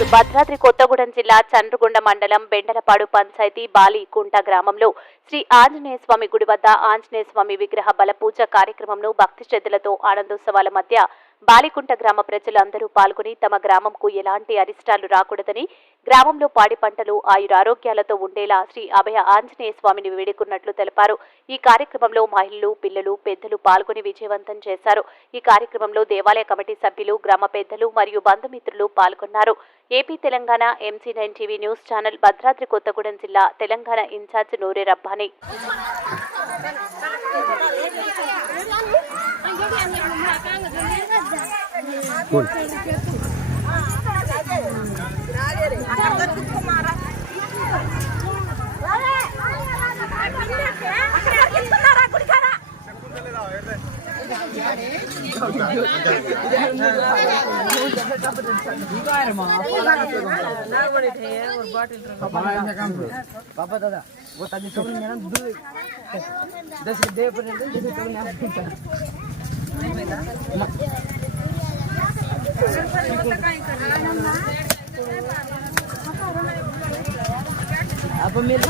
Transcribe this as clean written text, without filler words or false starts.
భద్రాద్రి కొత్తగూడెం జిల్లా చంద్రగుండ మండలం బెండలపాడు పంచాయతీ బాలికుంట గ్రామంలో శ్రీ ఆంజనేయ స్వామి గుడి వద్ద ఆంజనేయ స్వామి విగ్రహ బలపూజ కార్యక్రమంను భక్తి శ్రద్ధలతో ఆనందోత్సవాల మధ్య బాలికుంట గ్రామ ప్రజలందరూ పాల్గొని తమ గ్రామంకు ఎలాంటి అరిష్టాలు రాకూడదని గ్రామంలో పాడి పంటలు ఆయురారోగ్యాలతో ఉండేలా శ్రీ అభయ ఆంజనేయ స్వామిని వేడుకున్నట్లు తెలిపారు. ఈ కార్యక్రమంలో మహిళలు, పిల్లలు, పెద్దలు పాల్గొని విజయవంతం చేశారు. ఈ కార్యక్రమంలో దేవాలయ కమిటీ సభ్యులు, గ్రామ పెద్దలు మరియు బంధుమిత్రులు పాల్గొన్నారు. AP Telangana MC9 TV news channel Bhadradri Kothagudem జిల్లా తెలంగాణ ఇన్ఛార్జ్ నూరే రబ్బానీ. पापा दादा वो ताजी छोकरी मेरा दूर 10 डे पर 10 छोकरी आप पूछा आप मेरे